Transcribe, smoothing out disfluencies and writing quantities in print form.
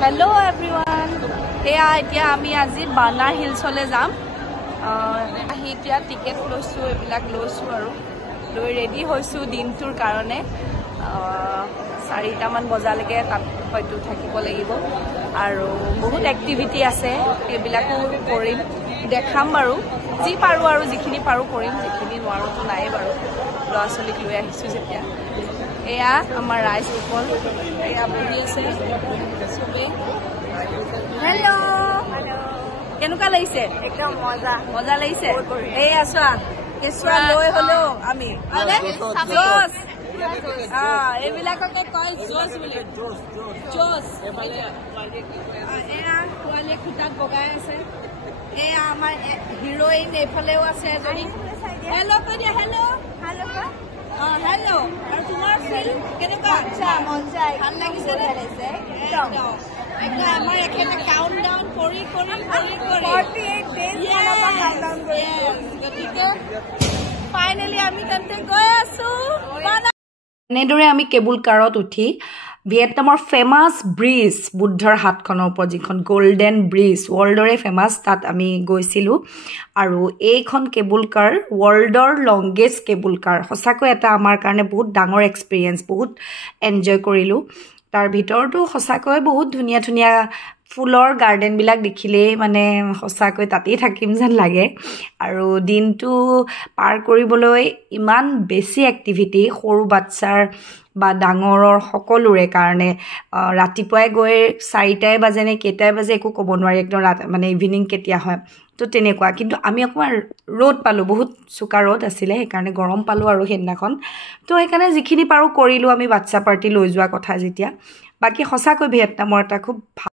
Hello everyone. Here এতিয়া আমি আজি বানাৰ হিলছলৈ যাম। আহি এতিয়া টিকেট লৈছোঁ, এইবিলাক লৈছোঁ আৰু লৈ ৰেডি হৈছোঁ দিনটোৰ কাৰণে। 4টামান বজালৈকে তাত হয়তো থাকিব লাগিব আৰু বহুত এক্টিভিটি আছে, সেইবিলাকো কৰিম, দেখাম বাৰু। যি পাৰোঁ আৰু যিখিনি পাৰোঁ কৰিম, যিখিনি নোৱাৰোঁতো নাই বাৰু। ল'ৰা ছোৱালীক লৈ আহিছোঁ যেতিয়া। এয়া আমাৰ ৰাইজ সকল এয়া বহি আছে চবেই। হেল্ল' কেনেকুৱা লাগিছে? একদম মজা মজা লাগিছে। এই আছোৱা কেঁচুৱা লৈ হলেও আমি এইবিলাককে কয় জোচ বুলি। জোচ এয়া পোৱালীয়ে খুটাত বগাই আছে। এয়া আমাৰ হিৰইন এইফালেও আছে এজনী। হেল্ল' কৈ দিয়া। Hello' hello' hello'. আৰু তোমাৰ ফিল কেনেকুৱা? ভাল লাগিছে নে? একদম আমাৰ একেবাৰে কাউণ্ট ডাউন কৰি গতিকে ফাইনেলি আমি তেন্তে গৈ আছো। এনেদৰে আমি কেবুল কাৰত উঠি ভিয়েটনামৰ ফেমাছ ব্ৰিজ, বুদ্ধৰ হাতখনৰ ওপৰত যিখন গল্ডেন ব্ৰিজ, ৱৰ্ল্ডৰে ফেমাছ, তাত আমি গৈছিলোঁ। আৰু এইখন কেবুল কাৰ ৱৰ্ল্ডৰ লংগেষ্ট কেবুল কাৰ। সঁচাকৈ এটা আমাৰ কাৰণে বহুত ডাঙৰ এক্সপিৰিয়েঞ্চ, বহুত এনজয় কৰিলোঁ। তাৰ ভিতৰতো সঁচাকৈ বহুত ধুনীয়া ধুনীয়া ফুলৰ গাৰ্ডেনবিলাক দেখিলেই মানে সঁচাকৈ তাতেই থাকিম যেন লাগে। আৰু দিনটো পাৰ কৰিবলৈ ইমান বেছি এক্টিভিটি, সৰু বাচ্চাৰ বা ডাঙৰৰ সকলোৰে কাৰণে। ৰাতিপুৱাই গৈ 4টাই বাজে নে কেইটাই বাজে একো ক'ব নোৱাৰি, একদম মানে ইভিনিং কেতিয়া হয় তো তেনেকুৱা। কিন্তু আমি অকণমান ৰ'দ পালোঁ, বহুত চোকা ৰ'দ আছিলে, সেইকাৰণে গৰম পালোঁ আৰু সেইদিনাখন। তো সেইকাৰণে যিখিনি পাৰোঁ কৰিলোঁ আমি, বাচ্ছা পাৰ্টি লৈ যোৱা কথা যেতিয়া। বাকী সঁচাকৈ ভিয়েটনামৰ এটা খুব ভাল